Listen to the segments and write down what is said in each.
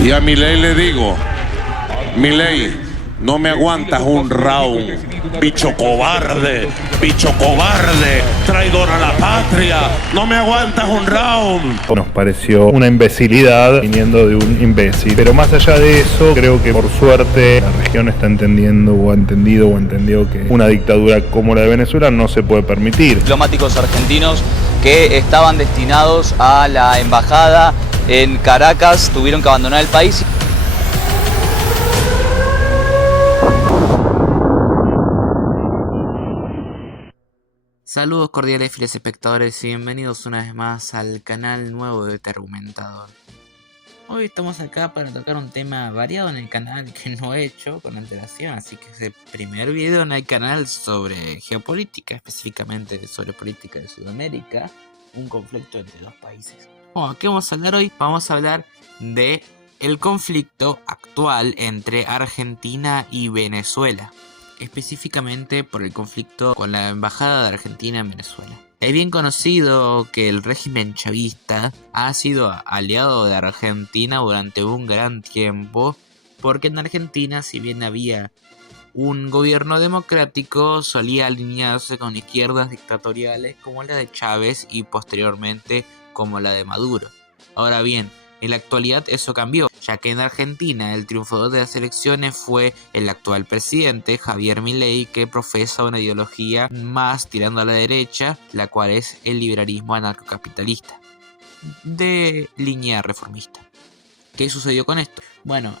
Y a Milei le digo, Milei, no me aguantas un round, bicho cobarde, traidor a la patria, no me aguantas un round. Nos pareció una imbecilidad viniendo de un imbécil, pero más allá de eso, creo que por suerte la región está entendiendo o ha entendido que una dictadura como la de Venezuela no se puede permitir. Diplomáticos argentinos que estaban destinados a la embajada en Caracas tuvieron que abandonar el país. Saludos cordiales, fieles espectadores, y bienvenidos una vez más al canal nuevo de Tergumentador. Hoy estamos acá para tocar un tema variado en el canal que no he hecho con antelación, así que es el primer video en el canal sobre geopolítica, específicamente sobre política de Sudamérica, un conflicto entre dos países. Bueno, ¿qué vamos a hablar hoy? Vamos a hablar de el conflicto actual entre Argentina y Venezuela, específicamente por el conflicto con la embajada de Argentina en Venezuela. Es bien conocido que el régimen chavista ha sido aliado de Argentina durante un gran tiempo, porque en Argentina, si bien había un gobierno democrático, solía alinearse con izquierdas dictatoriales como la de Chávez y posteriormente como la de Maduro. Ahora bien, en la actualidad eso cambió, ya que en Argentina el triunfador de las elecciones fue el actual presidente Javier Milei, que profesa una ideología más tirando a la derecha, la cual es el liberalismo anarcocapitalista, de línea reformista. ¿Qué sucedió con esto? Bueno,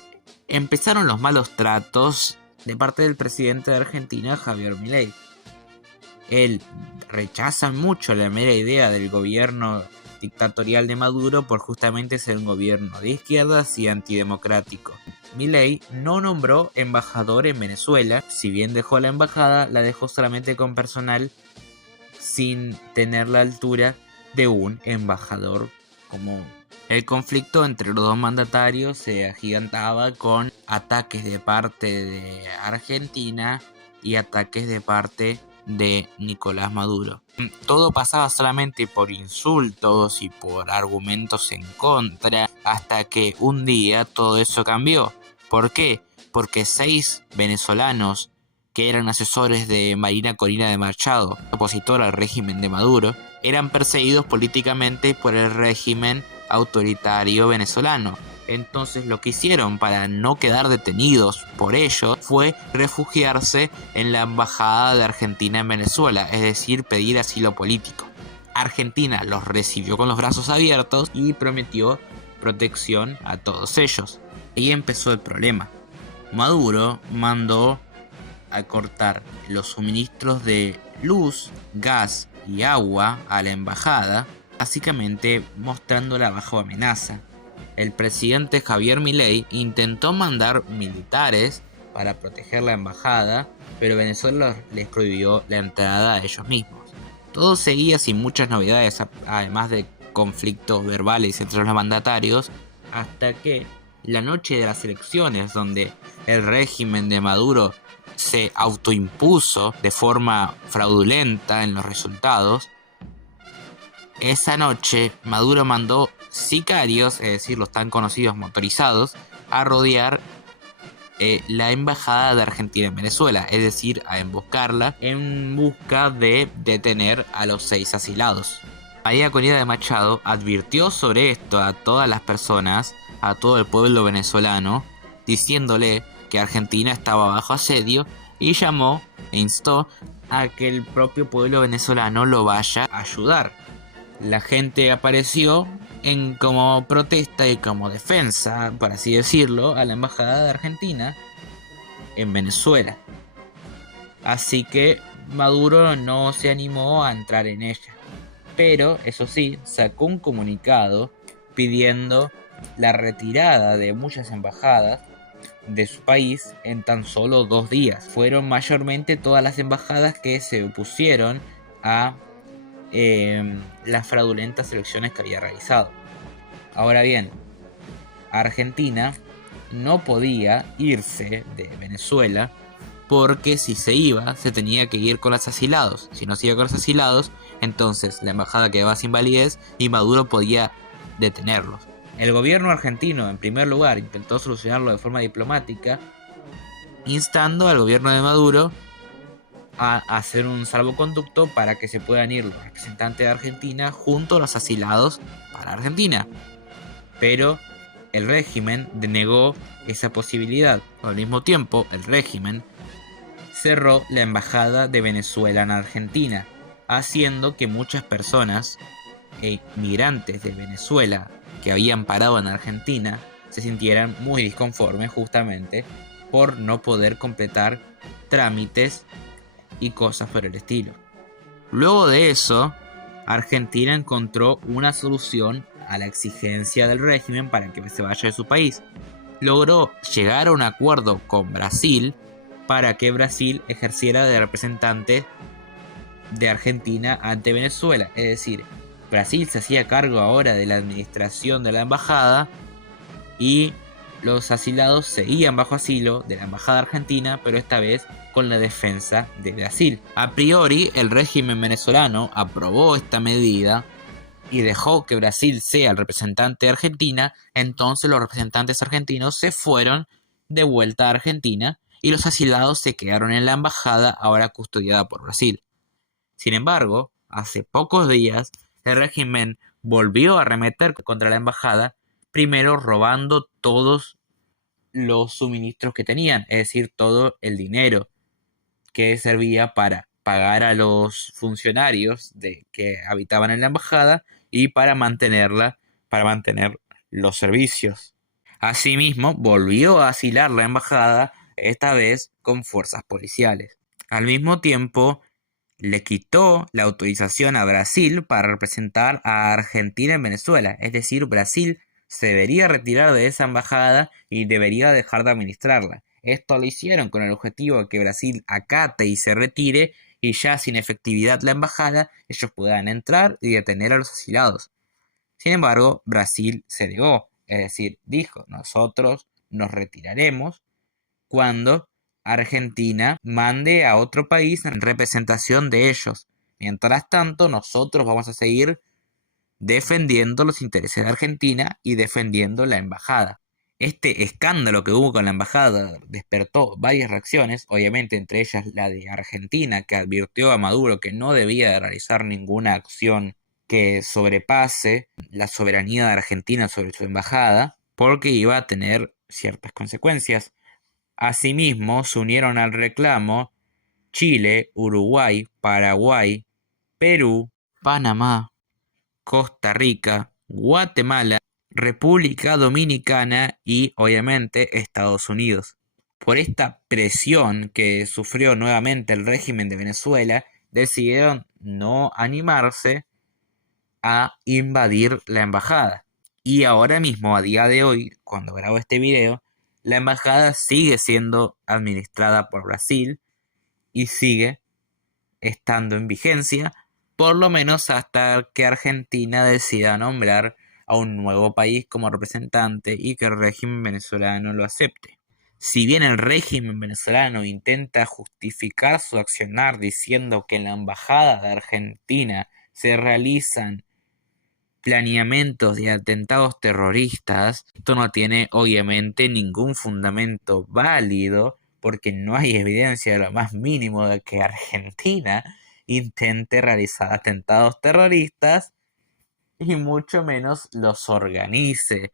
empezaron los malos tratos de parte del presidente de Argentina, Javier Milei. Él rechaza mucho la mera idea del gobierno dictatorial de Maduro por justamente ser un gobierno de izquierdas y antidemocrático. Milei no nombró embajador en Venezuela, si bien dejó la embajada, la dejó solamente con personal sin tener la altura de un embajador común. El conflicto entre los dos mandatarios se agigantaba con ataques de parte de Argentina y ataques de parte de Nicolás Maduro. Todo pasaba solamente por insultos y por argumentos en contra, hasta que un día todo eso cambió. ¿Por qué? Porque 6 venezolanos que eran asesores de Marina Corina de Machado, opositora al régimen de Maduro, eran perseguidos políticamente por el régimen autoritario venezolano. Entonces lo que hicieron para no quedar detenidos por ello fue refugiarse en la embajada de Argentina en Venezuela, es decir, pedir asilo político. Argentina los recibió con los brazos abiertos y prometió protección a todos ellos. Ahí empezó el problema. Maduro mandó a cortar los suministros de luz, gas y agua a la embajada, básicamente mostrándola bajo amenaza. El presidente Javier Milei intentó mandar militares para proteger la embajada, pero Venezuela les prohibió la entrada a ellos mismos. Todo seguía sin muchas novedades, además de conflictos verbales entre los mandatarios, hasta que la noche de las elecciones, donde el régimen de Maduro se autoimpuso de forma fraudulenta en los resultados, esa noche Maduro mandó sicarios, es decir, los tan conocidos motorizados, a rodear la embajada de Argentina en Venezuela, es decir, a emboscarla en busca de detener a los 6 asilados. Marina Corina de Machado advirtió sobre esto a todas las personas, a todo el pueblo venezolano, diciéndole que Argentina estaba bajo asedio, y llamó e instó a que el propio pueblo venezolano lo vaya a ayudar. La gente apareció como protesta y como defensa, por así decirlo, a la embajada de Argentina en Venezuela. Así que Maduro no se animó a entrar en ella. Pero, eso sí, sacó un comunicado pidiendo la retirada de muchas embajadas de su país en tan solo 2 días. Fueron mayormente todas las embajadas que se opusieron a las fraudulentas elecciones que había realizado. Ahora bien, Argentina no podía irse de Venezuela, porque si se iba, se tenía que ir con los asilados. Si no se iba con los asilados, entonces la embajada quedaba sin validez y Maduro podía detenerlos. El gobierno argentino, en primer lugar, intentó solucionarlo de forma diplomática, instando al gobierno de Maduro a hacer un salvoconducto para que se puedan ir los representantes de Argentina junto a los asilados para Argentina. Pero el régimen denegó esa posibilidad. Al mismo tiempo, el régimen cerró la embajada de Venezuela en Argentina, haciendo que muchas personas e inmigrantes de Venezuela que habían parado en Argentina se sintieran muy disconformes justamente por no poder completar trámites y cosas por el estilo. Luego de eso, Argentina encontró una solución a la exigencia del régimen para que se vaya de su país. Logró llegar a un acuerdo con Brasil para que Brasil ejerciera de representante de Argentina ante Venezuela. Es decir, Brasil se hacía cargo ahora de la administración de la embajada y los asilados seguían bajo asilo de la embajada argentina, pero esta vez con la defensa de Brasil. A priori, el régimen venezolano aprobó esta medida y dejó que Brasil sea el representante de Argentina. Entonces los representantes argentinos se fueron de vuelta a Argentina y los asilados se quedaron en la embajada, ahora custodiada por Brasil. Sin embargo, hace pocos días el régimen volvió a arremeter contra la embajada, primero robando todos los suministros que tenían, es decir, todo el dinero que servía para pagar a los funcionarios que habitaban en la embajada y para mantener los servicios. Asimismo, volvió a asilar la embajada, esta vez con fuerzas policiales. Al mismo tiempo, le quitó la autorización a Brasil para representar a Argentina en Venezuela. Es decir, Brasil se debería retirar de esa embajada y debería dejar de administrarla. Esto lo hicieron con el objetivo de que Brasil acate y se retire, y ya sin efectividad la embajada, ellos puedan entrar y detener a los asilados. Sin embargo, Brasil se negó, es decir, dijo: nosotros nos retiraremos cuando Argentina mande a otro país en representación de ellos. Mientras tanto, nosotros vamos a seguir defendiendo los intereses de Argentina y defendiendo la embajada. Este escándalo que hubo con la embajada despertó varias reacciones, obviamente entre ellas la de Argentina, que advirtió a Maduro que no debía de realizar ninguna acción que sobrepase la soberanía de Argentina sobre su embajada, porque iba a tener ciertas consecuencias. Asimismo, se unieron al reclamo Chile, Uruguay, Paraguay, Perú, Panamá, Costa Rica, Guatemala, República Dominicana y, obviamente, Estados Unidos. Por esta presión que sufrió nuevamente el régimen de Venezuela, decidieron no animarse a invadir la embajada. Y ahora mismo, a día de hoy, cuando grabo este video, la embajada sigue siendo administrada por Brasil y sigue estando en vigencia, por lo menos hasta que Argentina decida nombrar a un nuevo país como representante y que el régimen venezolano lo acepte. Si bien el régimen venezolano intenta justificar su accionar diciendo que en la embajada de Argentina se realizan planeamientos de atentados terroristas, esto no tiene obviamente ningún fundamento válido, porque no hay evidencia de lo más mínimo de que Argentina intente realizar atentados terroristas y mucho menos los organice.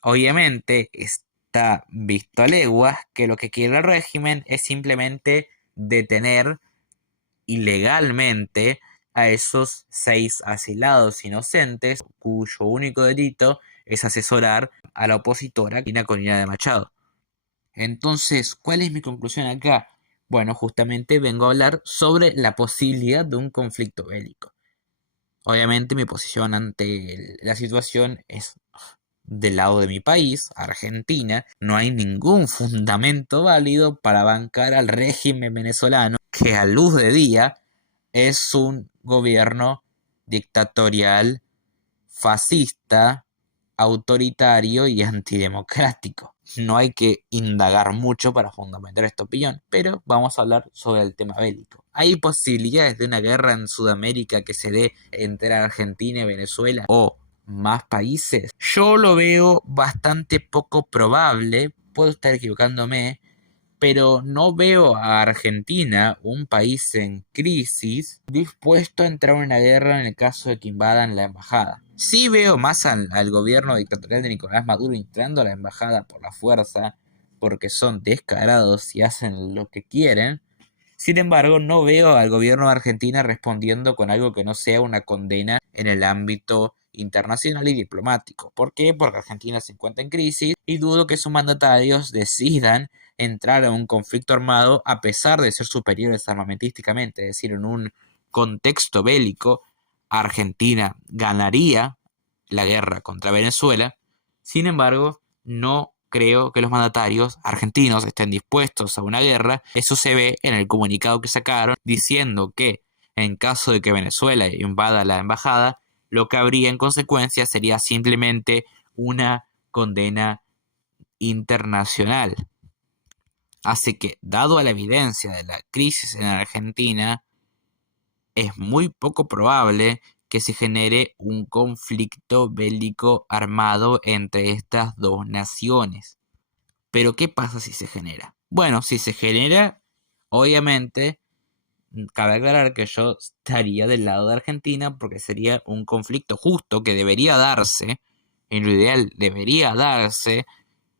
Obviamente está visto a leguas que lo que quiere el régimen es simplemente detener ilegalmente a esos 6 asilados inocentes cuyo único delito es asesorar a la opositora Cristina Corina de Machado. Entonces, ¿cuál es mi conclusión acá? Bueno, justamente vengo a hablar sobre la posibilidad de un conflicto bélico. Obviamente mi posición ante la situación es del lado de mi país, Argentina. No hay ningún fundamento válido para bancar al régimen venezolano, que a luz de día es un gobierno dictatorial, fascista, autoritario y antidemocrático. No hay que indagar mucho para fundamentar esta opinión, pero vamos a hablar sobre el tema bélico. ¿Hay posibilidades de una guerra en Sudamérica que se dé entre Argentina y Venezuela? ¿O más países? Yo lo veo bastante poco probable, puedo estar equivocándome, pero no veo a Argentina, un país en crisis, dispuesto a entrar en una guerra en el caso de que invadan la embajada. Sí veo más al gobierno dictatorial de Nicolás Maduro entrando a la embajada por la fuerza, porque son descarados y hacen lo que quieren. Sin embargo, no veo al gobierno de Argentina respondiendo con algo que no sea una condena en el ámbito internacional y diplomático. ¿Por qué? Porque Argentina se encuentra en crisis y dudo que sus mandatarios decidan entrar a un conflicto armado a pesar de ser superiores armamentísticamente. Es decir, en un contexto bélico, Argentina ganaría la guerra contra Venezuela. Sin embargo, no creo que los mandatarios argentinos estén dispuestos a una guerra. Eso se ve en el comunicado que sacaron diciendo que en caso de que Venezuela invada la embajada, lo que habría en consecuencia sería simplemente una condena internacional. Así que, dado a la evidencia de la crisis en Argentina, es muy poco probable que se genere un conflicto bélico armado entre estas dos naciones. Pero ¿qué pasa si se genera? Bueno, si se genera, obviamente, cabe aclarar que yo estaría del lado de Argentina porque sería un conflicto justo que debería darse, en lo ideal debería darse,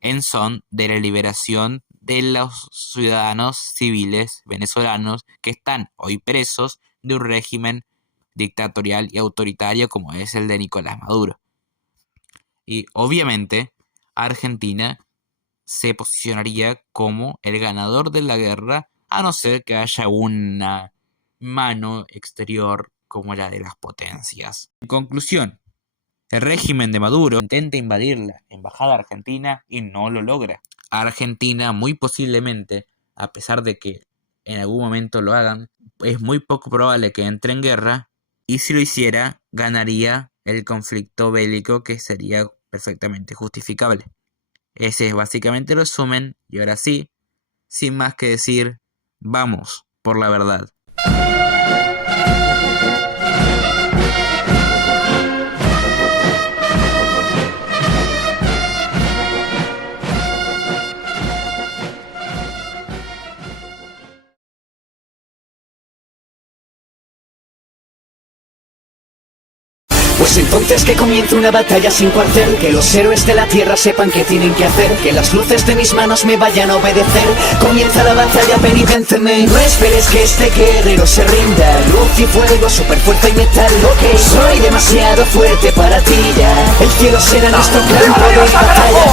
en son de la liberación de los ciudadanos civiles venezolanos que están hoy presos de un régimen dictatorial y autoritario como es el de Nicolás Maduro. Y obviamente Argentina se posicionaría como el ganador de la guerra, a no ser que haya una mano exterior como la de las potencias. En conclusión, el régimen de Maduro intenta invadir la embajada argentina y no lo logra. Argentina muy posiblemente, a pesar de que en algún momento lo hagan, es muy poco probable que entre en guerra, y si lo hiciera, ganaría el conflicto bélico, que sería perfectamente justificable. Ese es básicamente el resumen, y ahora sí, sin más que decir, vamos por la verdad. Pues entonces que comience una batalla sin cuartel, que los héroes de la tierra sepan qué tienen que hacer, que las luces de mis manos me vayan a obedecer. Comienza la batalla, ven y vénceme, no esperes que este guerrero se rinda. Luz y fuego, super fuerza y metal, ok, soy demasiado fuerte para ti ya. El cielo será nuestro campo de batalla.